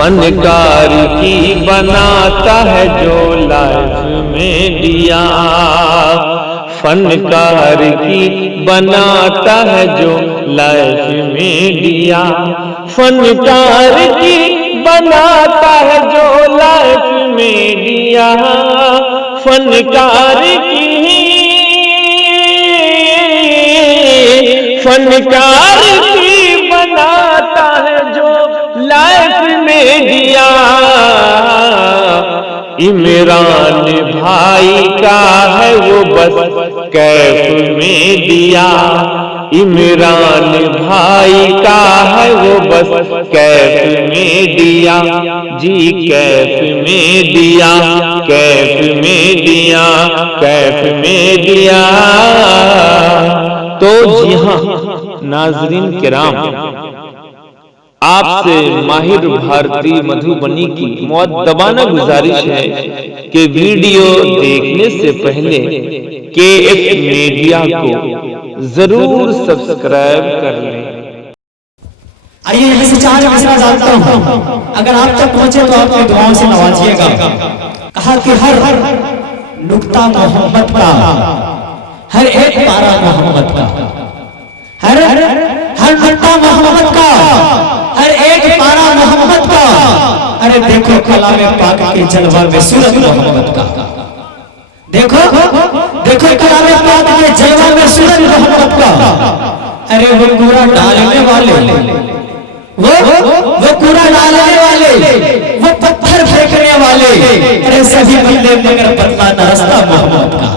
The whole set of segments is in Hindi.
फनकार की बनाता है जो लाइफ में दिया, फनकार की बनाता है जो लाइफ में दिया, फनकार की बनाता है जो लाइफ में दिया, फनकार की बनाता है जो लाइफ में दिया। इमरान भाई का है वो बस कैफ में दिया, इमरान भाई का है वो बस कैफ में दिया, जी कैफ में दिया, कैफ में दिया, कैफ में दिया। तो जी हाँ नाजरीन किराम, आपसे माहिर भारती मधुबनी की मुअद्दबाना गुजारिश है कि वीडियो देखने से पहले KF मीडिया को जरूर सब्सक्राइब कर लें। आइए यहाँ से 4 मिसरा डालता हूँ, अगर आप तक पहुंचे तो आपकी दुआओं से नवाजिएगा। कहा कि हर नुक्ता मोहम्मद का, हर एक पारा मोहम्मद का, हर नुक्ता मोहम्मद का, हर एक पारा मोहम्मद का। अरे देखो कलाम पाक के जलवा में सूरत मोहम्मद का, देखो देखो कलाम पाक के जलवा में सूरत मोहम्मद का। अरे वो कूड़ा डालने वाले, वो कूड़ा डालने वाले, वो पत्थर फेंकने वाले, अरे सभी बदले मगर बदला न रास्ता मोहम्मद का,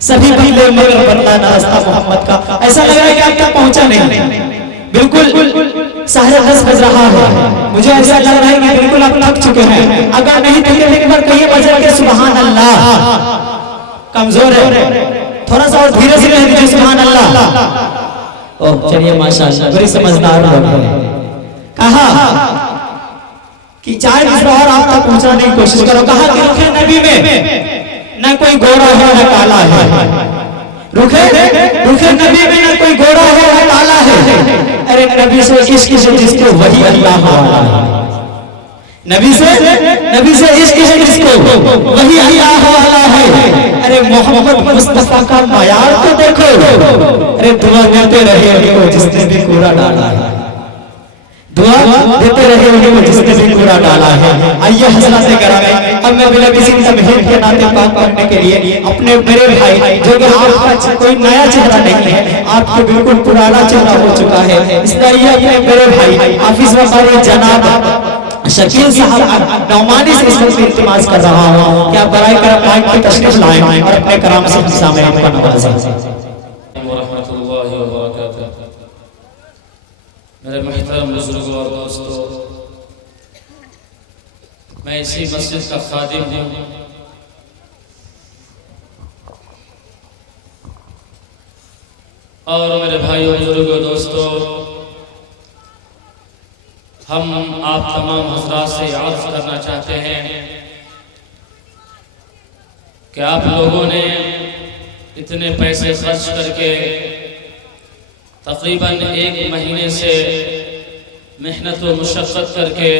सभी बदले मगर बदला न रास्ता मोहम्मद का। ऐसा लग रहा है कि आप तक पहुंचा नहीं, बिल्कुल साढ़े 10 बज रहा है, मुझे ऐसा लग रहा है कि बिल्कुल आप थक चुके हैं। अगर नहीं थके एक बार कहिए बजर के सुभान अल्लाह। कमजोर है, थोड़ा सा और धीरे से कह दीजिए सुभान अल्लाह। ओह चलिए माशाअल्लाह, बड़ी समझदार लोग हैं। कहा कि 4 मिसरा और आप तक पहुंचाने की कोशिश करो। कहा कि रुखे नबी में न कोई गोरा है न काला है, रुखे नबी में न कोई गोरा है न काला है। अरे नबी से इश्क है जिसको वही अल्लाह वाला है, नबी से इश्क है जिसको वही अल्लाह वाला है। अरे मोहम्मद मुस्तफा का मयार तो देखो, अरे दुआ देते रहे उनको जिसने भी कूड़ा डाला है, दुआ देते रहे उनको जिसने भी कूड़ा डाला है। आइए हज़रात किराम, अब मैं बिना किसी तमहीद के नाते बात करने के लिए अपने बड़े भाई, जो कि आपका कोई नया चेहरा नहीं है, आपके बिल्कुल पुराना चेहरा हो चुका है, इसलिए अपने बड़े भाई हाफिज वफारी जनाब शकील साहब नौमानी से इस वक्त इल्तिमास कर रहा हूँ कि आप बराए करम माइक पे तशरीफ लाएं और अपने कराम से सामने आपका नवाजें। मेरे मुहतरम बुजुर्गों और दोस्तों, मैं इसी मस्जिद का खादिम हूँ और मेरे भाइयों बुजुर्गों दोस्तों, हम आप तमाम हज़रात से अर्ज़ करना चाहते हैं कि आप लोगों ने इतने पैसे खर्च करके तकरीबन 1 महीने से मेहनत व मुशक्क़त करके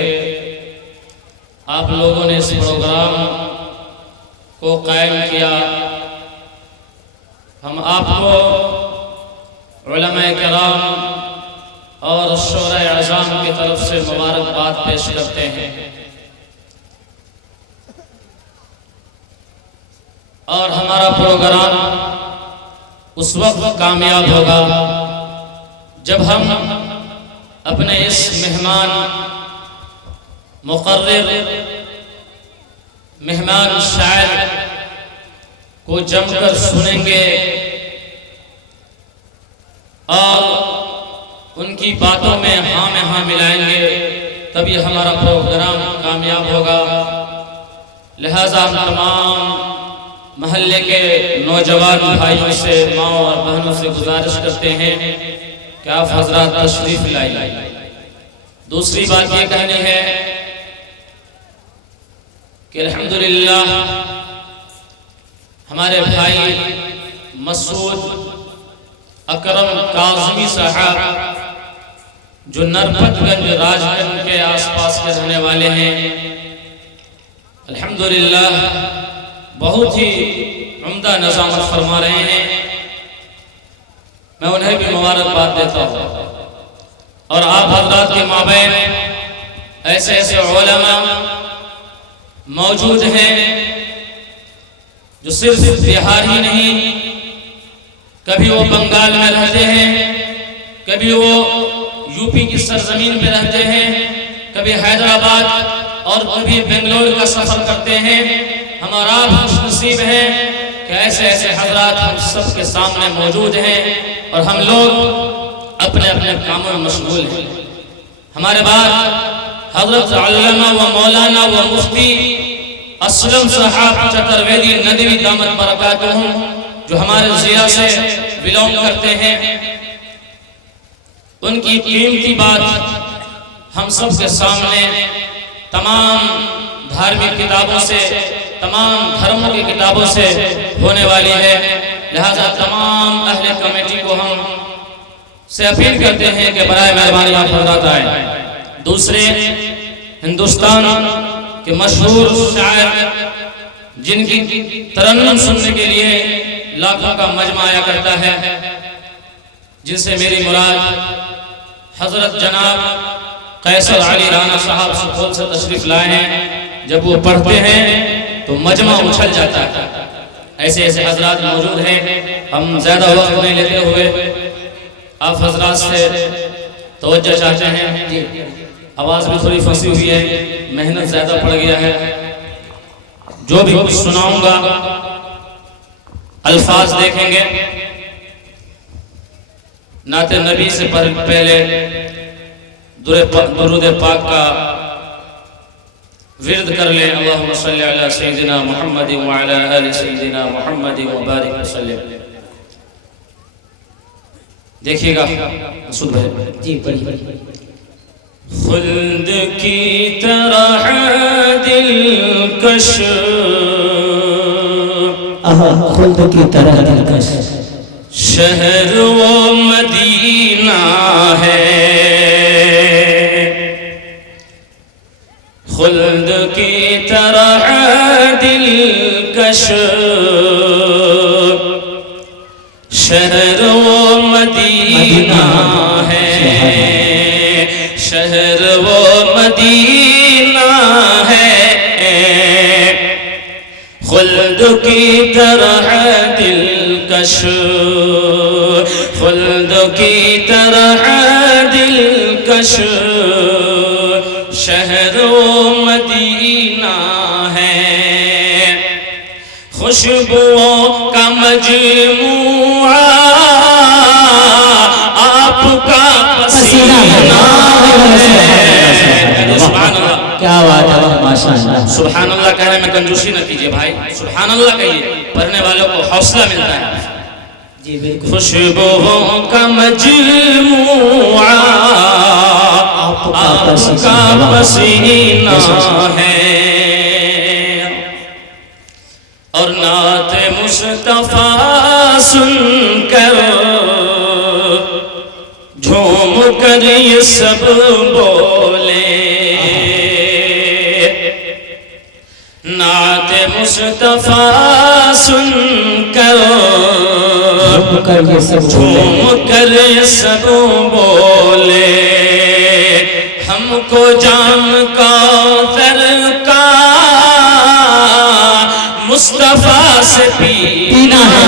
आप लोगों ने इस प्रोग्राम को कायम किया। हम आपको उलमाए किराम और शोराए आज़ाम की तरफ से मुबारकबाद पेश करते हैं और हमारा प्रोग्राम उस वक्त कामयाब होगा जब हम अपने इस मेहमान मुक़र्रिर मेहमान शायर को जमकर सुनेंगे और उनकी बातों में हाँ मिलाएंगे, तभी हमारा प्रोग्राम कामयाब होगा। लिहाजा हम तमाम महल्ले के नौजवान भाइयों से, माओ और बहनों से गुजारिश करते हैं कि आप हजरात तशरीफ लाइए। दूसरी बात ये कहनी है कि अल्हम्दुलिल्लाह हमारे भाई मसूद अकरम काज़मी साहब जो नरपतगंज राजगंज के आसपास के के रहने वाले हैं। अल्हम्दुलिल्लाह बहुत ही उम्दा नज़ामत फरमा रहे हैं। मैं उन्हें भी मुबारकबाद देता हूँ। और आप हज़रात के माबैन ऐसे ऐसे उलमा मौजूद हैं जो सिर्फ बिहार ही नहीं, कभी वो बंगाल में रहते हैं, कभी वो यूपी की सरजमीन पे रहते हैं, कभी हैदराबाद और कभी बेंगलोर का सफर करते हैं। हमारा खुशनसीब है कि ऐसे ऐसे हजरात हम सब के सामने मौजूद हैं और हम लोग अपने अपने कामों में मशगूल हैं। हमारे बाद हजरत अल्लामा व मौलाना व मुफ्ती असलम साहब चतुर्वेदी नदवी दामत बरकातुहुम जो हमारे ज़िया से बिलोंग करते हैं, उनकी कीमती बात हम सब के सामने तमाम धार्मिक किताबों से, तमाम धर्मों की किताबों से होने वाली है। लिहाजा तमाम अहले कमेटी को हम से अपील करते हैं कि बराए मेहरबानी आप हज़रात आए। दूसरे हिंदुस्तान के मशहूर शायर जिनकी तरन्नुम सुनने के लिए लाखों का मजमा आया करता है, जिनसे मेरी मुराद हजरत जनाब कैसर अली राना साहब सुपौल से तशरीफ लाए हैं। जब वो पढ़ते हैं तो मजमा उछल जाता है। ऐसे ऐसे हजरात मौजूद हैं। हम ज्यादा वक्त नहीं लेते हुए आप हजरात से तवज्जो चाहते हैं। आवाज भी थोड़ी फंसी हुई है, मेहनत ज्यादा पड़ गया है। जो भी कुछ सुनाऊंगा अल्फाज देखेंगे। नाते नबी से पहले दुरूद पाक का विर्द कर ले। अल्लाहुम्मा सल्ली अला सय्यिदिना मुहम्मद व अला आलि सय्यिदिना मुहम्मद व बारिक वसल्लम। देखिएगा मसूद भाई जी पढ़िए। खुल्द की तरह दिलकश, खुल्द की तरह दिलकश शहर वो मदीना है। खुल्द की तरह दिलकश शहर वो मदीना है। शहर वो मदीना है। खुल्द की तरह दिलकश, खुल्द की तरह दिलकश शहर वो मदीना है। खुशबुओं का मजमुआ आपका पसीना है। क्या बात है, माशाअल्लाह। सुभान अल्लाह कहने में कंजूसी न कीजिए भाई, सुभान अल्लाह कहिए, पढ़ने वालों को हौसला मिलता है। जी बिल्कुल। खुशबुओं का मजमुआ आपका पसीना है। और नाते मुस्तफा सुनकर झूम कर ये सब बोले। नाते मुस्तफा सुनकर झूम कर ये सब बोले। हमको जाम कौसर का मुस्तफा से पीना है।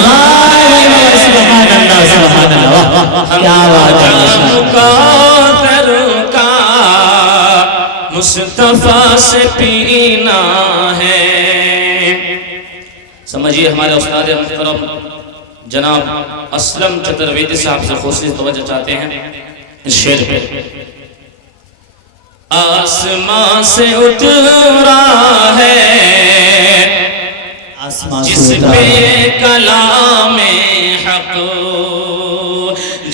जाम कौसर का मुस्तफा से पीना है। समझिए हमारे उस्ताद मुहतरम जनाब असलम चतुर्वेदी साहब से खासी तवज्जो चाहते हैं इस शेर पे। आसमां से उतरा है जिस पे ये कलामे हक,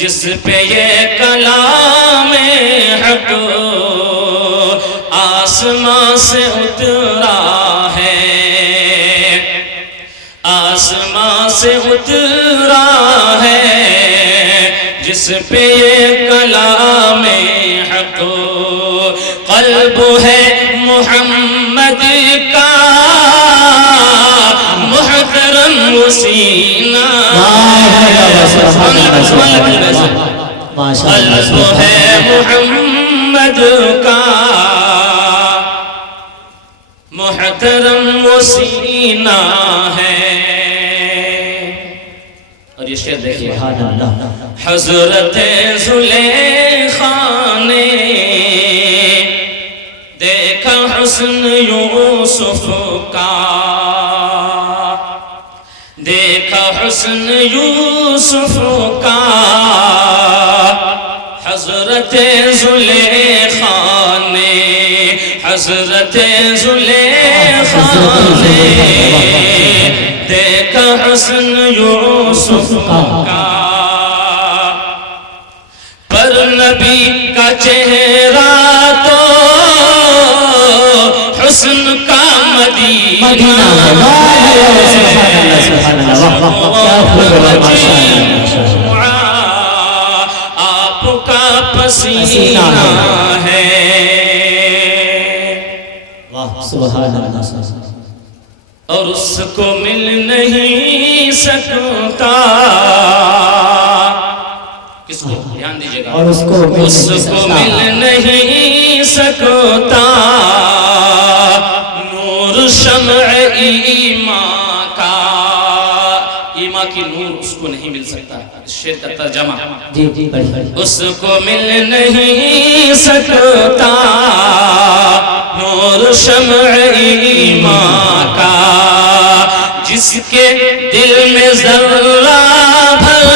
जिस पे ये कलामे हक आसमां से उतरा है। आसमां से उतरा है जिस पे ये कलामे हक कल्ब है मोहम्मद का मुहतरम सीना, कल्ब है मोहम्मद का मुहतरम सीना है। और ये शेर देखिए, हज़रत ज़ुलेखा ने देखा हुस्न यूसुफ का, देखा हुस्न यूसुफ का, हज़रत ज़ुलेखा ने, हज़रत ज़ुलेखा ने देखा हुस्न यूसुफ का। पर नबी का चेहरा तो हुस्न का मदीना आपका पसीना है। और उसको मिल नहीं सकता, किसको, ध्यान दीजिएगा, और उसको मिल नहीं सकता नूर शम्अ ईमान का, ईमान की नूर उसको नहीं मिल सकता। शेर का तर्जमा, उसको मिल नहीं सकता नूर शम्अ ईमान का, जिसके दिल में ज़र्रा भर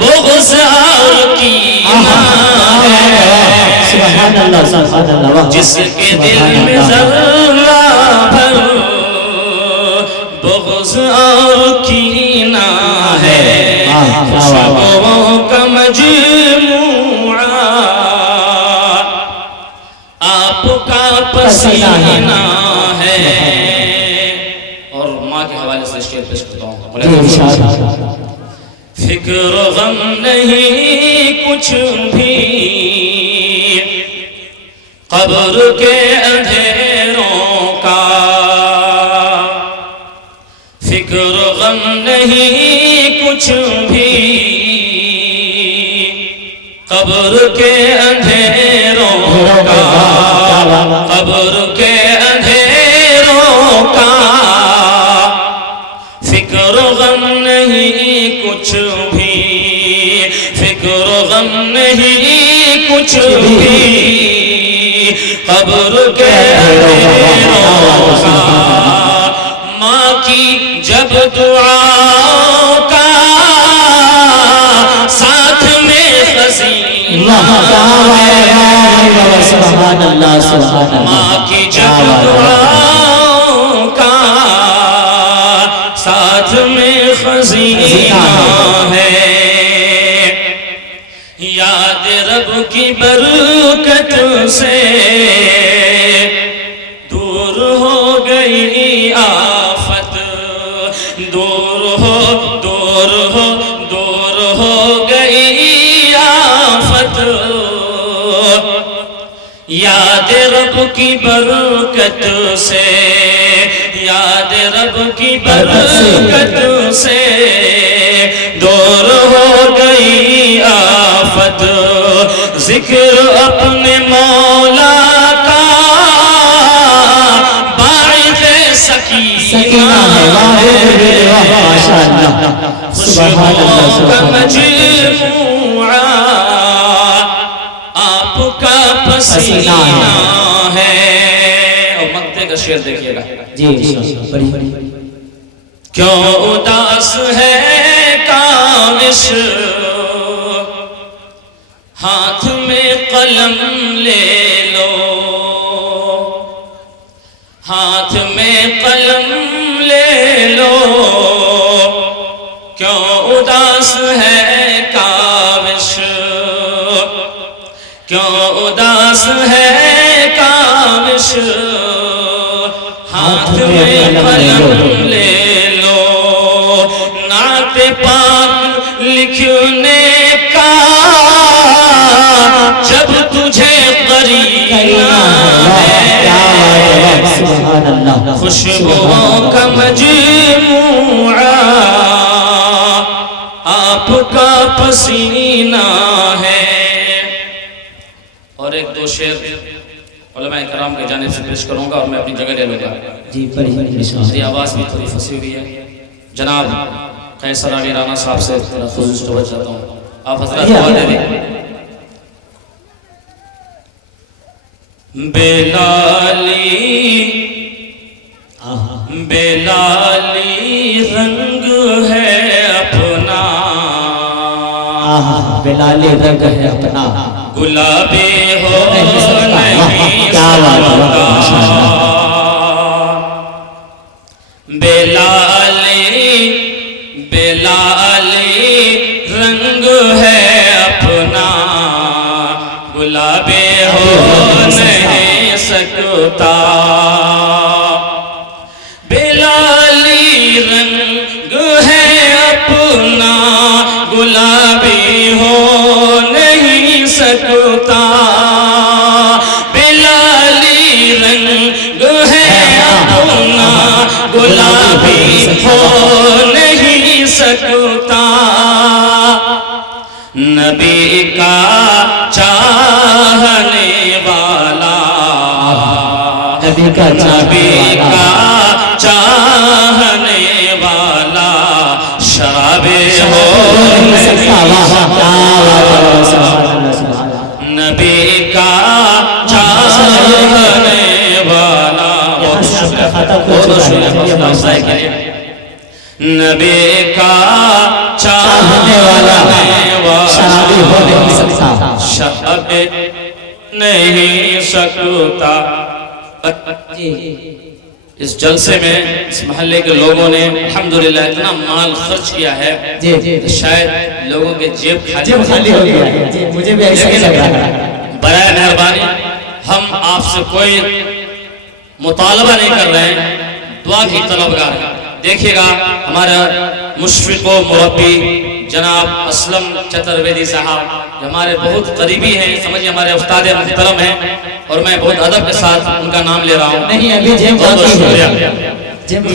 बुग़्ज़ और कीना है, जिसके दिल में ज़र्रा भर बुग़्ज़ और कीना है, खुशबुओं का मजमूआ आपका पसीना है। और माँ के हवाले से शेर पेश करता हूँ, फिक्र गम नहीं कुछ भी कब्र के अंधेरों का, फिक्र गम नहीं कुछ भी कब्र के अंधेरों का, कब्र के अंधेरों का, फिक्र गम नहीं कुछ भी, फिक्र गम नहीं कुछ भी कब्र के अंधेरों का। माँ की जब दुआओं का साथ में खज़ीना है, माँ की जब दुआओं का साथ में खज़ीना है। याद रब की बरकत से दूर हो गई आफत, दूर हो दूर हो दूर हो गई आफत। याद रब की बरकत से, याद रब की बरकत से दूर हो गई आफत। जिक्र अपने मौला का बाइज़े सकीना है, खुशबुओं का मजमूआ आपका पसीना है। और मक्ते का शेर देखिएगा, क्यों उदास है काविश, हाथ में कलम ले लो, हाथ में कलम ले लो, क्यों उदास है काविश, क्यों उदास है काविश, हाथ में कलम ले लो। नात पाक लिखने का जब तुझे खुशबुओं का मजमूआ आपका पसीना है। और एक दो शेर उलमाए कराम के जानिब से पेश करूंगा और मैं अपनी जगह ले लूंगा। जी मेरी आवाज़ भी थोड़ी फंसी हुई है। जनाब कैसर अली राना साहब से खुसूस तवज्जो चाहता हूँ, आप हजरत दुआ दे दें। बेलाली बेलाली रंग है अपना, बेलाली रंग है अपना, गुलाबी हो नहीं क्या बेलाली बेलाली रंग है अपना, गुलाबी हो नहीं सकता। बेलाली रंग है अपना, गुलाबी हो नहीं सकता। बेलाली रंग है अपना, गुलाबी हो नहीं सकता। नबी का चाहने वाला, नबी का चाहने वाला शराबे हो नहीं सकता। नबी का चाहने वाला, नबी का चाहने वाला शराबी हो नहीं सकता, शराबे नहीं सकता। इस जलसे में इस मोहल्ले के लोगों ने अल्हम्दुलिल्लाह इतना माल खर्च किया है कि शायद लोगों के जेब खाली हो गया है। मुझे भी ऐसा लग रहा है। बराए मेहरबानी हम आपसे कोई मुतालबा नहीं कर रहे हैं, दुआ की तलबगार है। देखिएगा हमारा मुशफिक व मुरब्बी जनाब असलम चतुर्वेदी साहब हमारे बहुत करीबी हैं, समझिए हमारे उस्ताद मुहतरम हैं और मैं बहुत अदब के साथ उनका नाम ले रहा हूँ। नहीं अभी जेब बहुत शुक्रिया।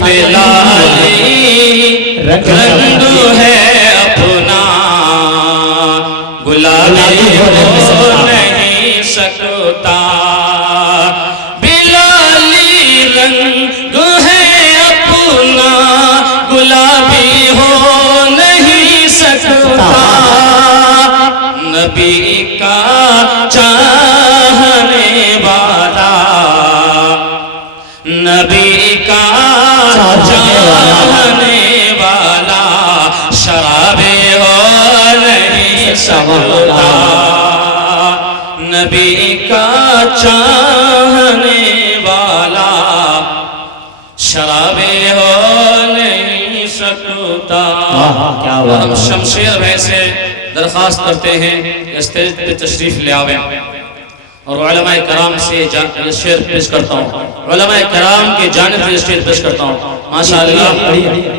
बेलाली रंग है अपना, गुलाबी हो नहीं सकता। बेलाली रंग है अपना, गुलाबी हो नहीं सकता। नबी का चाहने वाला, नबी का चाहने वाला शराबे हो नहीं सकता। नबी का चाहने वाला शराबे हो नहीं सकता। हम शमशेर भाई से दरख्वास्त करते हैं स्टेज पे तशरीफ ले आवे और उलमाए कराम से ये शेर पेश करता हूँ। उलमाए कराम के जानिब से स्टेज पेश करता हूँ। माशाअल्लाह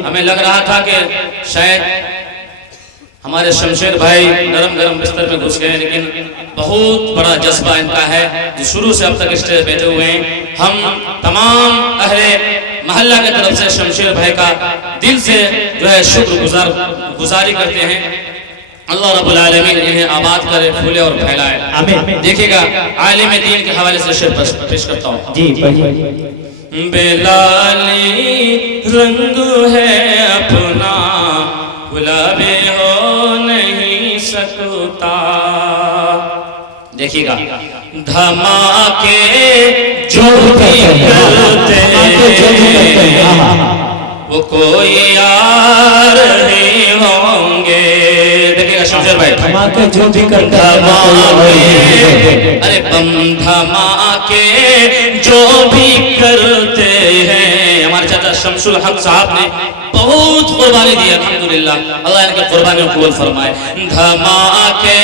हमें लग रहा था कि शायद हमारे शमशेर भाई नरम गरम बिस्तर में घुस गए, लेकिन बहुत बड़ा जज्बा इनका है जो शुरू से अब तक स्टेज बैठे हुए हैं। हम तमाम अहले महल्ला की तरफ से शमशेर भाई का दिल से जो है शुक्र गुजारी करते हैं। अल्लाह रब्बुल आलमीन इन्हें आबाद करे, फूले और फैलाए। देखिएगा आलिम दीन के हवाले से शेर पेश करता हूँ। बेलाली रंग है अपना, गुलाबी हो नहीं सकता। देखिएगा धमाके जो भी करते वो कोई यार नहीं होंगे। देखिएगा शमशेर भाई धमाके जो भी करता अरे बम धमाके जो भी करते हैं। हमारे चाचा शमसुल हक साहब ने बहुत कुर्बानी दी, अल्हम्दुलिल्लाह अल्लाह इनके कुर्बानी को कबूल फरमाए। धमाके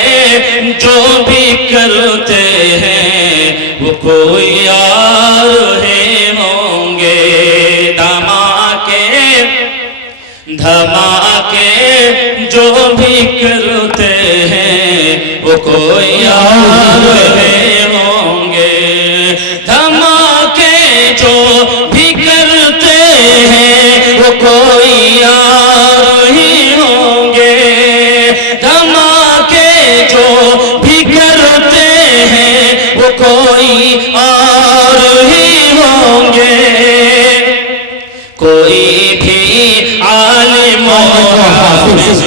जो भी करते हैं वो कोई यार है होंगे। धमाके जो भी करते हैं वो कोई यार है होंगे। धमाके जो भी कोई और ही होंगे, कोई भी आलिम हाफिज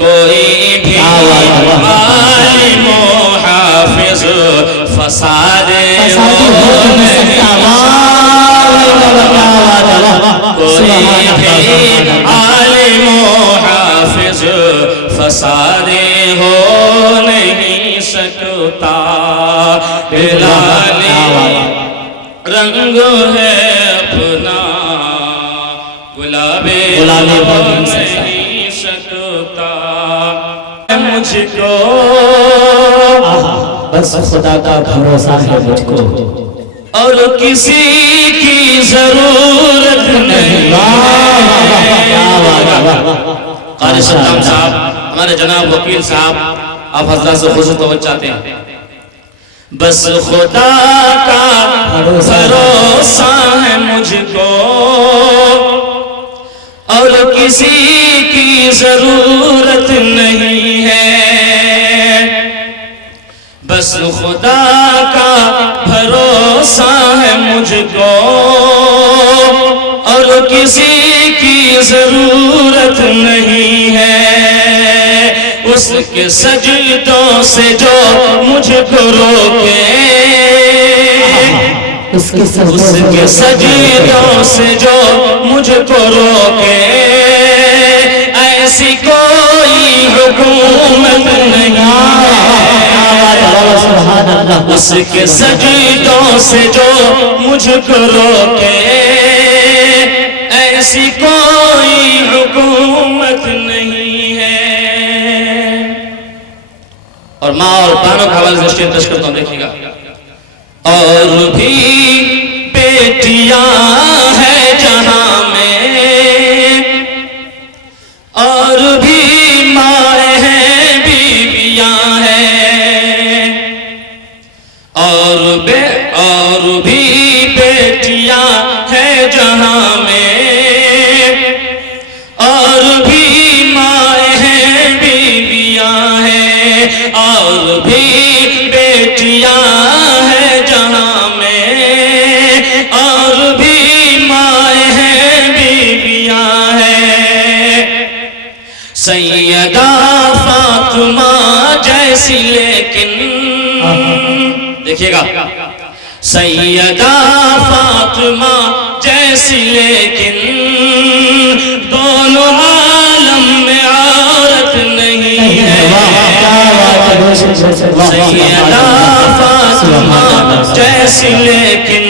कोई भी आलिम हाफिज फसादे कोई भी आलिम हाफिज फसादे हो नहीं सकता। बिलाली रंग है अपना गुलाबे हो नहीं सकता। मुझको बस खुदा का भरोसा है मुझको और किसी की जरूरत नहीं। क़ारी सद्दाम साहब, हमारे जनाब वकील साहब, आप हज़रत से खुश तवज्जो चाहते हैं। बस खुदा का भरोसा है मुझको और किसी की जरूरत नहीं है। बस खुदा का भरोसा है मुझको और किसी की जरूरत नहीं है। उसके सजदों से जो मुझको रोके, उसके सजदों से जो मुझको रोके, ऐसी कोई हुकूमत नहीं। उसके सजदों से जो मुझको रोके, ऐसी कोई हुकूमत नहीं है। और माँ और बहनों के हवाले से शेर पेश करता हूं, देखिएगा। और भी बेटियां हैं जहां में, और भी माए हैं, बीवियां हैं, और भी बेटियां हैं जहां में, और भी माए हैं, बीवियां हैं, और भी बेटियां हैं जहां में, और भी माए हैं, बीवियां हैं। सैयदा फातिमा जैसी, लेकिन देखिएगा, सैयदा फातिमा जैसी, लेकिन दोनों आलम में औरत नहीं है। सैयदा फातिमा जैसी, लेकिन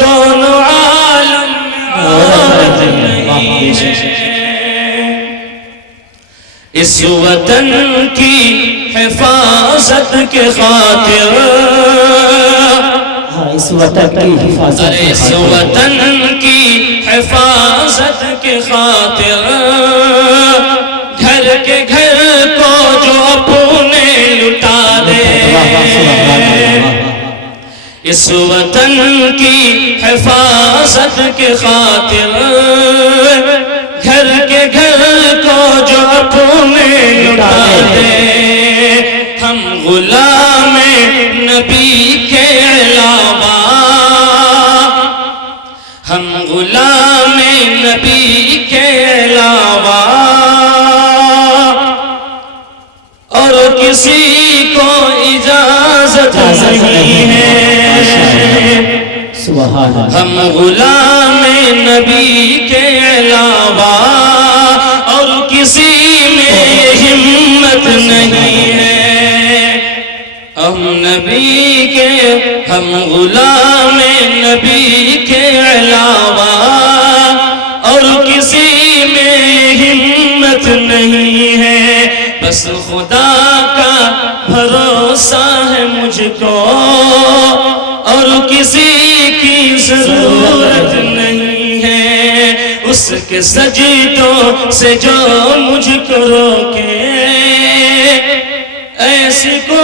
दोनों आलम में औरत नहीं है। इस वतन की हिफाजत के खातिर, इस वतन की हिफाजत, इस वतन की हिफाजत के खातिर, घर के घर को जो अपने लुटा दे, इस वतन की हिफाजत के खातिर, घर के घर को जो अपने लुटा दे। हम गुलाम नबी के अलावा, हम गुलाम नबी के अलावा और किसी को इजाजत नहीं है। हम गुलाम नबी के अलावा और किसी में हिम्मत नहीं है। हम नबी के, हम गुलाम नबी के अलावा और किसी में हिम्मत नहीं है। बस खुदा का भरोसा है मुझको और किसी की जरूरत नहीं है। उसके सजदों से जो मुझको रोके, ऐसी को